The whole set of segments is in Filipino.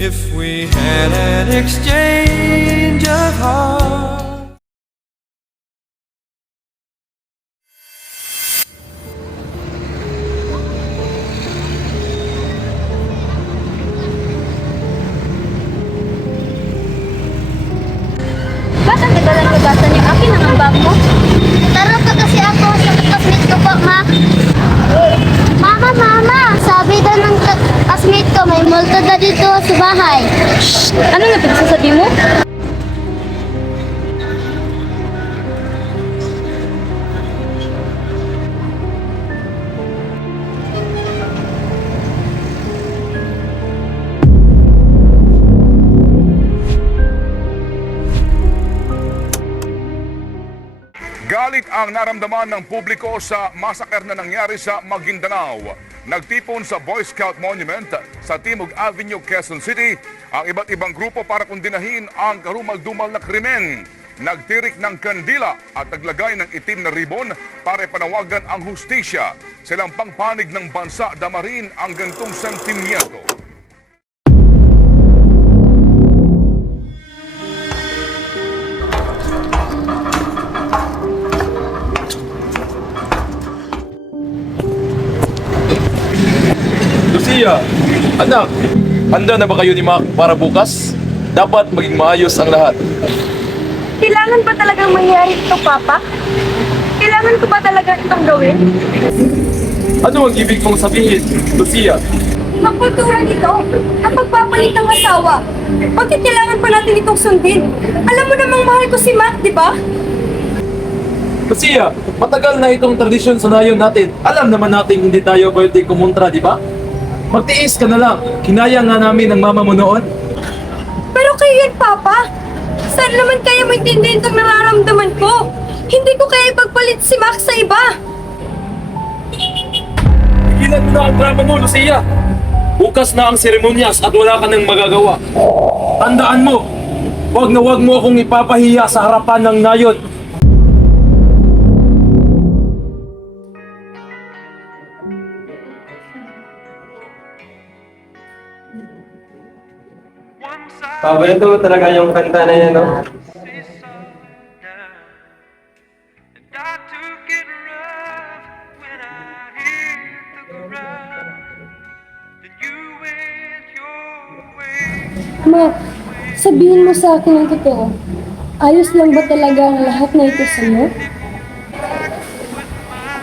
if we had an exchange of hearts. Ba't ang gagalan-gagasan yung akin ng bag mo? Taro ka kasi ako sa classmate ko po, ma. Mama! Sabi daw ng classmate ko, may multo na dito sa bahay. Shh! Ano nga pinagsasabi mo? Galit ang naramdaman ng publiko sa massacre na nangyari sa Maguindanao. Nagtipon sa Boy Scout Monument sa Timog Avenue, Quezon City ang iba't ibang grupo para kundinahin ang karumal-dumal na krimen. Nagtirik ng kandila at naglagay ng itim na ribon para panawagan ang hustisya. Silang pangpanig ng bansa damarin ang gantong sentimyento. Lucia, anak, handa na ba kayo ni Mac para bukas? Dapat maging maayos ang lahat. Kailangan ba talagang mangyari ito, Papa? Kailangan ko ba talaga itong gawin? Ano ang ibig mong sabihin, Lucia? Ang kultura nito, ang pagpapalit ng asawa. Bakit kailangan pa natin itong sundin? Alam mo namang mahal ko si Mac, di ba? Lucia, matagal na itong tradisyon sa nayon natin. Alam naman natin hindi tayo pwede kumontra, di ba? Magtiis ka na lang. Kinaya nga namin ang mama mo noon. Pero kayo yan, Papa. Saan naman kaya mo intindihin itong nararamdaman ko? Hindi ko kaya ipagpalit si Mac sa iba. Tigilan mo na ang drama mo, Lucia. Bukas na ang seremonyas at wala ka nang magagawa. Tandaan mo, wag na wag mo akong ipapahiya sa harapan ng nayon. Paborito talaga yung kanta na yan, no? Mac, sabihin mo sa akin ang totoo. Ayos lang ba talaga ang lahat na ito sa'yo?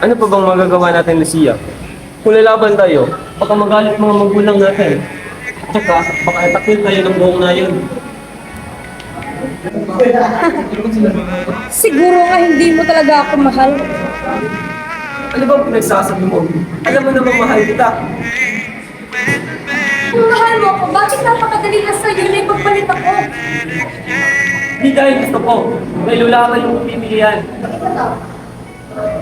Ano pa bang magagawa natin, Lucia? Kung lalaban tayo, baka magalit mga magulang natin. At saka, baka itakil tayo ng buong na yun. Siguro nga hindi mo talaga ako mahal. Ano bang pinagsasabi mo? Alam mo namang mahal kita. Kung mahal mo ako, bakit napakadali na sa'yo na ipagpalit ako? Hindi dahil gusto ko. May lulaman yung pipilian.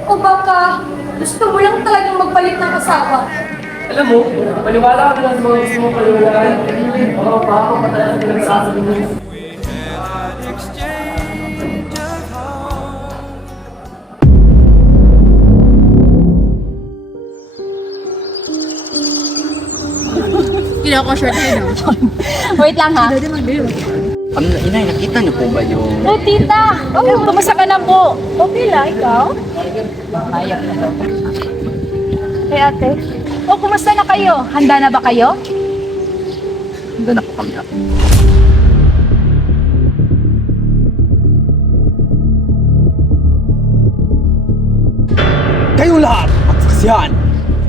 O baka gusto mo lang talagang magpalit ng asawa? Alam mo, paniwala ka lang sa mga gusto mong paniwalaan. Oo, baka pa talaga pinagsasabi mo. Kailangan ko short yun. Wait lang ha. Inay, nakita niyo po ba yung... Oh, tita! Oh, kumusta ka na po? Okay lang, ikaw? Mayak na daw. Hey, ate. Oh, kumusta na kayo? Handa na ba kayo? Handa na po kami. Kayo lahat, magsaksihan!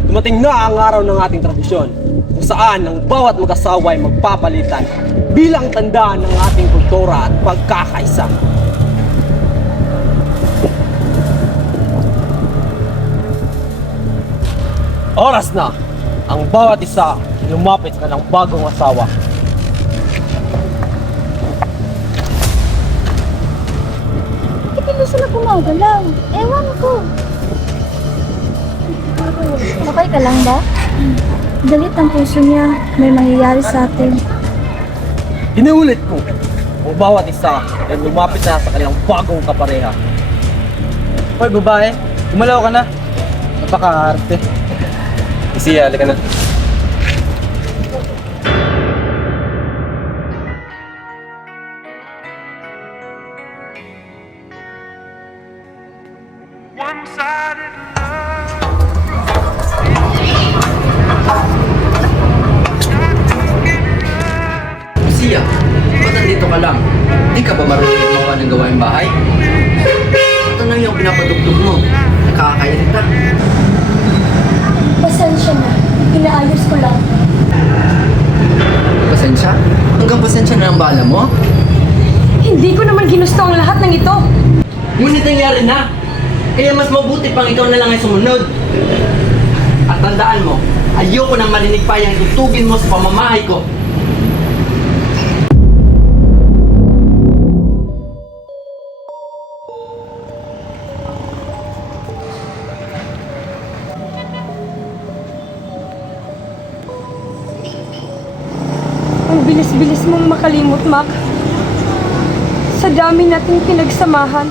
Dumating na ang araw ng ating tradisyon kung saan ang bawat mag-asawa ay magpapalitan bilang tandaan ng ating kultura at pagkakaisa. Oras na ang bawat isa lumapit sa kanilang bagong asawa. Bakit hindi sila gumagalaw? Ewan ko. Okay ka lang ba? Galit ang puso niya. May mangyayari sa atin. Inuulit ko, ang bawat isa ay lumapit na sa kanilang bagong kapareha. Hoy babae, gumalaw ka na. Napaka-arte. Lucia, halika na. ng bahay? Ito na yung pinapadugtog mo. Nakakairita. Pasensya na. Inaayos ko lang. Pasensya? Hanggang pasensya na ang bala mo? Hindi ko naman ginusto ang lahat ng ito. Ngunit nangyari na. Kaya mas mabuti pang ikaw na lang ay sumunod. At tandaan mo, ayoko nang marinig pa yung tutugin mo sa pamamahay ko. Ang bilis-bilis mong makalimot, Mac. Sa dami nating pinagsamahan.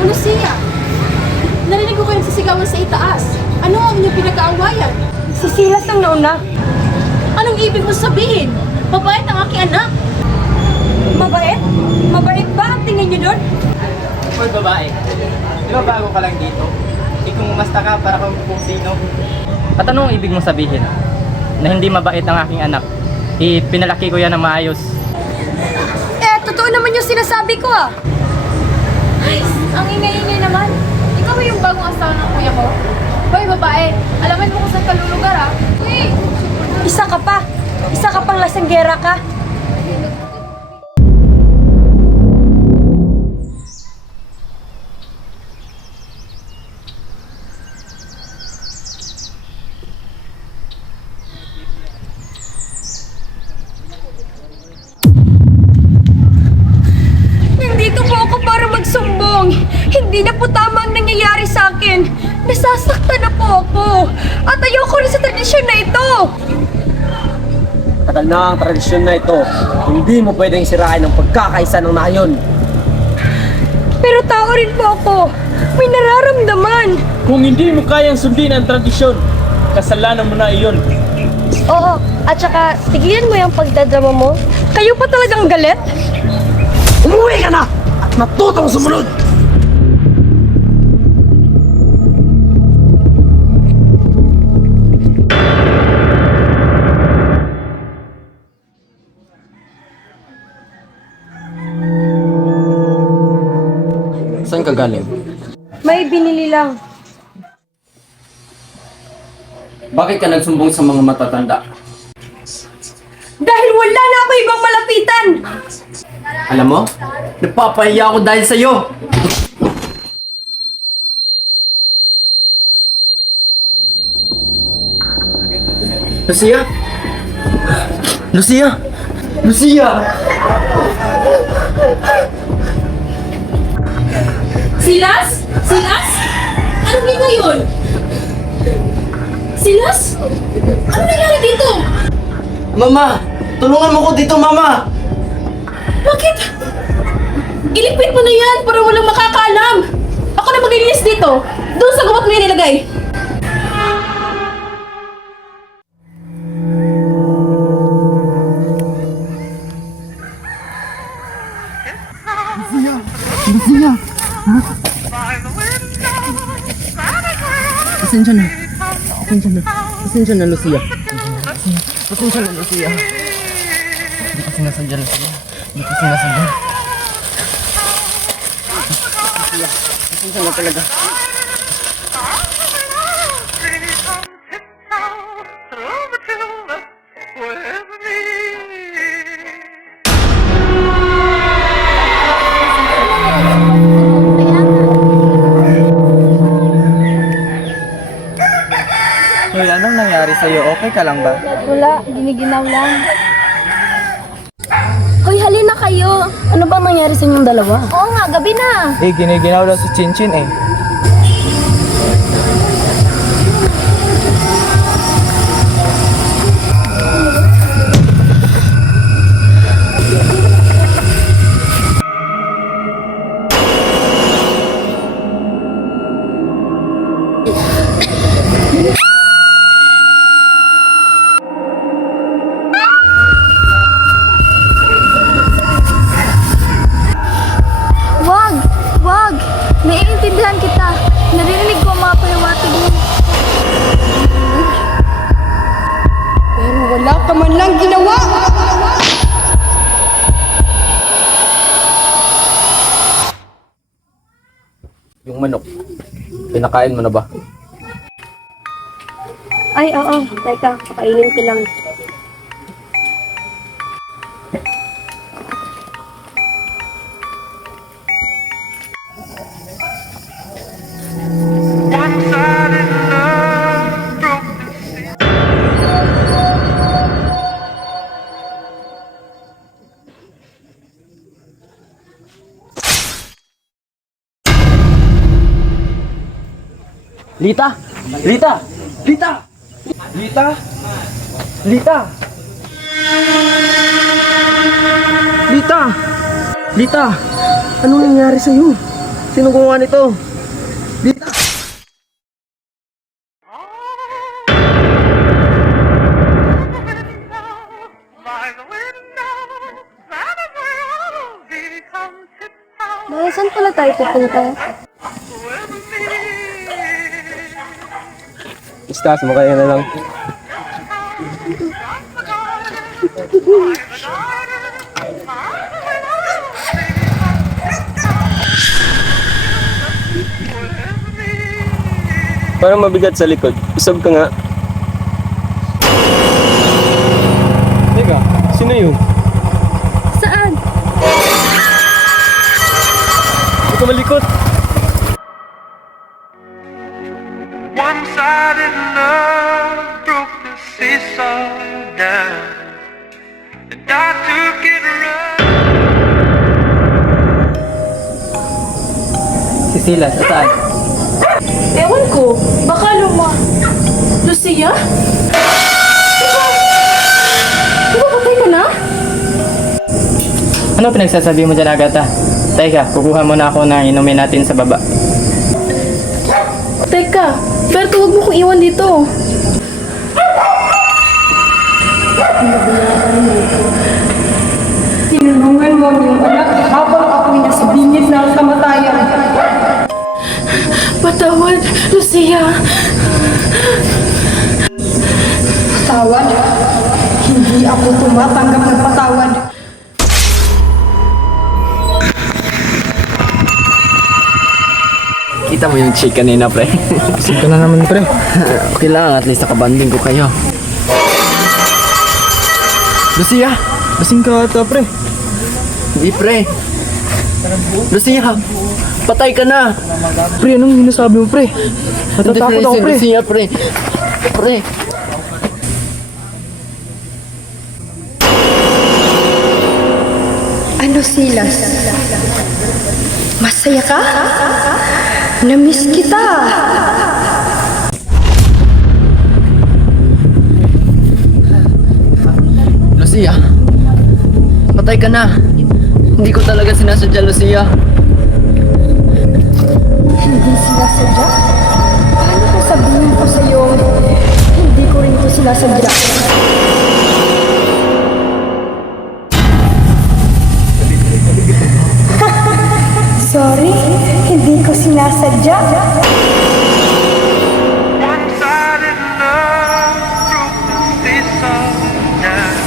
Ano siya? Narinig ko kayong sisigawan sa itaas. Ano ang inyong pinag-aawayan? Si Silas ang nauna. Anong ibig mo sabihin? Mabait ang aking anak. Mabait? Mabait ba ang tingin niyo doon? Hoy babae, di ba bago ka lang dito? Ikumumasta ka para kung sino. At anong ibig mong sabihin? Na hindi mabait ang aking anak. Pinalaki ko yan ng maayos. Totoo naman yung sinasabi ko ah. Ay, ang ingay-ingay naman. Ikaw ba yung bagong asawa ng kuya ko? Hoy babae, alaman mo kung saan ka lulugar ah. Uy! Isa ka pa. Isa ka pang lasanggera ka. Nandito po ako para magsumbong. Hindi na po tama ang nangyayari sa akin. Nasasaktan na po ako. At ayoko rin sa tradisyon na ito. Tagal na ang tradisyon na ito. Hindi mo pwedeng sirain ang pagkakaisa ng nayon. Pero tao rin po ako. May nararamdaman. Kung hindi mo kayang sundin ang tradisyon, kasalanan mo na iyon. Oo, at saka tigilan mo yung pagdadrama mo. Kayo pa talagang galit? Umuwi ka na! At matutong sumunod! Saan ka galing? May binili lang. Bakit ka nagsumbong sa mga matatanda? Dahil wala na ako ibang malapitan! Alam mo, napapahiya ako dahil sa'yo! Lucia? Lucia? Lucia! Silas? Silas? Anong ginawa yun? Silas? Ano nangyari dito? Mama! Tulungan mo ko dito, Mama! Bakit? Iligpit mo na yan para walang makakaalam. Ako na maglilinis dito. Doon sa gumot mo yan nilagay. Pasensya na. Pasensya na. Pasensya na, Lucia. Pasensya na, Lucia. Hindi ko sinasadya, Lucia. Hindi ko sinasadya. Lucia, pasensya na talaga. Hoy, anong nangyari sa'yo? Okay ka lang ba? Wala, giniginaw lang. Hoy, halina kayo. Ano bang nangyari sa inyong dalawa? Oo nga, gabi na. Giniginaw daw si Chinchin eh. Wag! Naiintindihan kita. Naririnig ko ang mga pahiwatig mo. man lang ginawa! Yung manok, pinakain mo na ba? Ay, oo. Teka, pakainin ko lang. Lita! Lita! Lita! Lita! Lita! Lita! Lita! Anong nangyari sa'yo? Sino gumawa nito? Lita! Dahil saan pala tayo pupunta? Basta, sumakay ka na lang. Parang mabigat sa likod. Usog ka nga. Teka, sino yun? Saan? Huwag ka malikot. One-sided love broke the seesaw down, and I took it right. Si Silas, saan? Ewan ko. Baka Lucia? Di ba patay ka na? Ano pinagsasabi mo dyan, Agatha? Teka, kukuha muna ako ng inumin natin sa baba. Teka, Berto, huwag mo kong iwan dito. Tinulungan mo ang iyong anak habang ako'y nasa bingit ng kamatayan. Patawad, Lucia. Patawad? Hindi ako tumatanggap ng patawad. Kita mo yung chick kanina, pre. Busog ka na naman, pre. Okay lang, at least nakabanding ko kayo. Lucia! Lasing ka ata, pre. Hindi, pre. Lucia! Patay ka na! Pre, anong sinasabi mo, pre? Natatakot ako, pre. Lucia, pre. Pre. Ano, Silas? Masaya ka? Namiss kita. Lucia! Patay ka na! Hindi ko talaga sinasadya, Lucia. Hindi sinasadya? Paano ko sabihin ko sa'yo? Hindi ko rin ito sinasadya. Sorry, hindi ko sinasadya. One-sided love broke the seesaw down.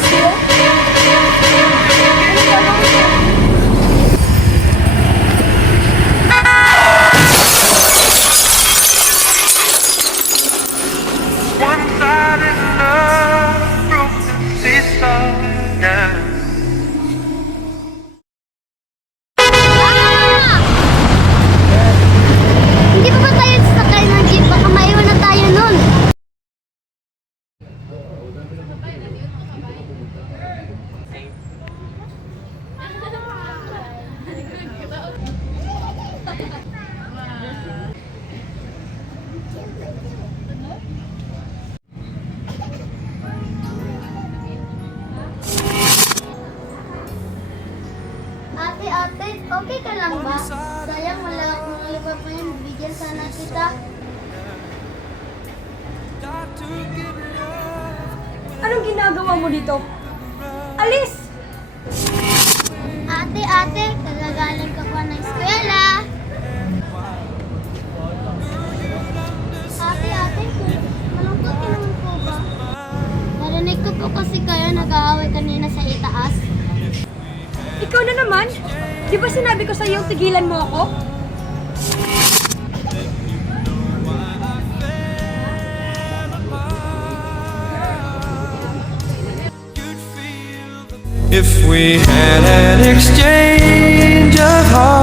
One-sided love broke the seesaw down. Hindi pa ba tayo sasakay ng jeep? Baka maiwan na tayo nun. Ate, okay ka lang ba? Sayang wala akong iba pa yung bigyan sana kita. Anong ginagawa mo dito? Alis! Ate, kagagaling ka pa ng eskwela. Ate, malungkot ka naman po ba? Narinig ko po kasi kayo Di ba sinabi ko sa'yo, tigilan mo ako? If we had an exchange of hearts.